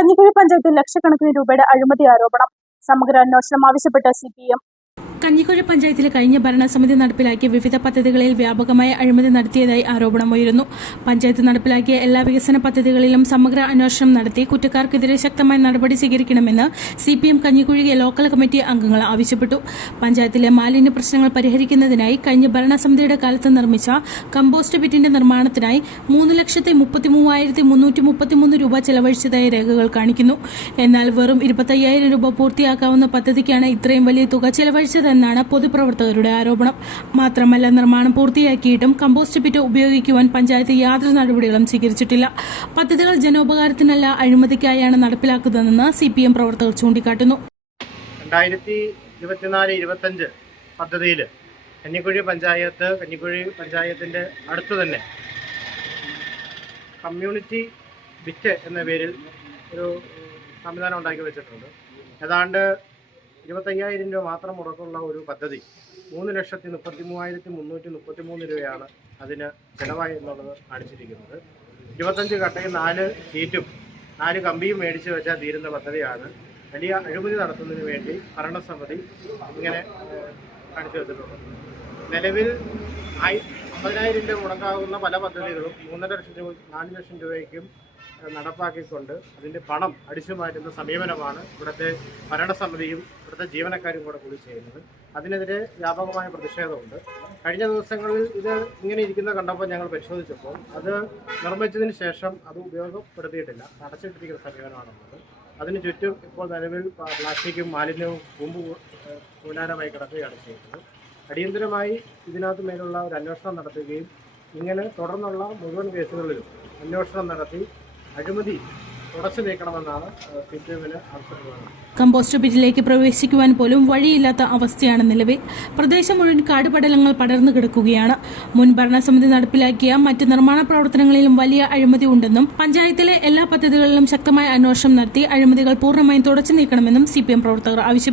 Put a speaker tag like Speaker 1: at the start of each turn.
Speaker 1: കഞ്ഞിക്കുഴി പഞ്ചായത്തിൽ ലക്ഷക്കണക്കിന് രൂപയുടെ അഴിമതി ആരോപണം. സമഗ്ര അന്വേഷണം ആവശ്യപ്പെട്ട സി പി എം
Speaker 2: കഞ്ഞിക്കുഴി പഞ്ചായത്തിൽ കഴിഞ്ഞ ഭരണസമിതി നടപ്പിലാക്കിയ വിവിധ പദ്ധതികളിൽ വ്യാപകമായ അഴിമതി നടത്തിയതായി ആരോപണമുയരുന്നു പഞ്ചായത്ത് നടപ്പിലാക്കിയ എല്ലാ വികസന പദ്ധതികളിലും സമഗ്ര അന്വേഷണം നടത്തി കുറ്റക്കാർക്കെതിരെ ശക്തമായ നടപടി സ്വീകരിക്കണമെന്ന് C P M local committee അംഗങ്ങൾ ആവശ്യപ്പെട്ടു. പഞ്ചായത്തിലെ മാലിന്യ പ്രശ്നങ്ങൾ പരിഹരിക്കുന്നതിനായി കഴിഞ്ഞ ഭരണസമിതിയുടെ കാലത്ത് നിർമ്മിച്ച കമ്പോസ്റ്റ് പിറ്റിന്റെ നിർമ്മാണത്തിനായി മൂന്ന് ലക്ഷത്തി മുപ്പത്തി മൂവായിരത്തി മുന്നൂറ്റി മുപ്പത്തിമൂന്ന് രൂപ ചെലവഴിച്ചതായി രേഖകൾ കാണിക്കുന്നു. എന്നാൽ വെറും ഇരുപത്തയ്യായിരം രൂപ പൂർത്തിയാക്കാവുന്ന പദ്ധതിക്കാണ് ഇത്രയും വലിയ തുക ചെലവഴിച്ചതെന്നാണ് പൊതുപ്രവർത്തകരുടെ ആരോപണം. മാത്രമല്ല നിർമ്മാണം പൂർത്തിയാക്കിയിട്ടും കമ്പോസ്റ്റ് പിറ്റ് ഉപയോഗിക്കുവാൻ പഞ്ചായത്ത് യാതൊരു നടപടികളും സ്വീകരിച്ചിട്ടില്ല. പദ്ധതികൾ ജനോപകാരത്തിനല്ല അഴിമതിക്കായാണ് നടപ്പിലാക്കുന്നതെന്ന് സി പി എം പ്രവർത്തകർ ചൂണ്ടിക്കാട്ടുന്നു
Speaker 3: പദ്ധതിയിൽ കഞ്ഞിക്കുഴി പഞ്ചായത്ത് കഞ്ഞിക്കുഴി പഞ്ചായത്തിന്റെ അടുത്ത് തന്നെ കമ്മ്യൂണിറ്റി ബിറ്റ് എന്ന പേരിൽ ഒരു സംവിധാനം ഉണ്ടാക്കി വെച്ചിട്ടുണ്ട്. ഏതാണ്ട് ഇരുപത്തയ്യായിരം രൂപ മാത്രം മുടക്കമുള്ള ഒരു പദ്ധതി മൂന്ന് ലക്ഷത്തി മുപ്പത്തി മൂവായിരത്തി മുന്നൂറ്റി മുപ്പത്തി മൂന്ന് രൂപയാണ് അതിന് ചിലവായി എന്നുള്ളത് കാണിച്ചിരിക്കുന്നത്. ഇരുപത്തഞ്ച് കട്ടയും നാല് സീറ്റും നാല് കമ്പിയും മേടിച്ച് വെച്ചാൽ തീരുന്ന പദ്ധതിയാണ്. വലിയ അഴിമതി നടത്തുന്നതിന് വേണ്ടി ഭരണസമിതി ഇങ്ങനെ കാണിച്ചു വെച്ചിട്ടുള്ളത് നിലവിൽ ആയി അമ്പതിനായിരം രൂപ മുടക്കാവുന്ന പല പദ്ധതികളും മൂന്നര ലക്ഷം രൂപ നാല് ലക്ഷം രൂപയ്ക്കും നടപ്പാക്കിക്കൊണ്ട് അതിന്റെ പണം അടിച്ചു മാറ്റുന്ന സമീപനമാണ് ഇവിടുത്തെ ഭരണസമിതിയും ഇവിടുത്തെ ജീവനക്കാരും കൂടെ കൂടി ചെയ്യുന്നത്. അതിനെതിരെ വ്യാപകമായ പ്രതിഷേധമുണ്ട്. കഴിഞ്ഞ ദിവസങ്ങളിൽ ഇത് ഇങ്ങനെ ഇരിക്കുന്ന കണ്ടപ്പോൾ ഞങ്ങൾ പരിശോധിച്ചപ്പോൾ അത് നിർമ്മിച്ചതിന് ശേഷം അത് ഉപയോഗപ്പെടുത്തിയിട്ടില്ല. അടച്ചിട്ടിരിക്കുന്ന സമീപനമാണുള്ളത്. അതിന് ചുറ്റും ഇപ്പോൾ നിലവിൽ പ്ലാസ്റ്റിക്കും മാലിന്യവും കൂമ്പ് കൂലാരമായി കിടക്കുകയാണ് ചെയ്യുന്നത്. അടിയന്തരമായി ഇതിനകത്ത് മേലുള്ള ഒരു അന്വേഷണം നടത്തുകയും ഇങ്ങനെ തുടർന്നുള്ള മുഴുവൻ കേസുകളിലും അന്വേഷണം നടത്തി അഴിമതി
Speaker 2: കമ്പോസ്റ്റ് പിറ്റിലേക്ക് പ്രവേശിക്കുവാൻ പോലും വഴിയില്ലാത്ത അവസ്ഥയാണ് നിലവിൽ. പ്രദേശം മുഴുവൻ കാടുപടലങ്ങൾ പടർന്നു കിടക്കുകയാണ്. മുൻ ഭരണസമിതി നടപ്പിലാക്കിയ മറ്റ് നിർമ്മാണ പ്രവർത്തനങ്ങളിലും വലിയ അഴിമതി ഉണ്ടെന്നും പഞ്ചായത്തിലെ എല്ലാ പദ്ധതികളിലും ശക്തമായ അന്വേഷണം നടത്തി അഴിമതികൾ പൂർണമായും തുടച്ചു നീക്കണമെന്നും സി പ്രവർത്തകർ ആവശ്യപ്പെട്ടു.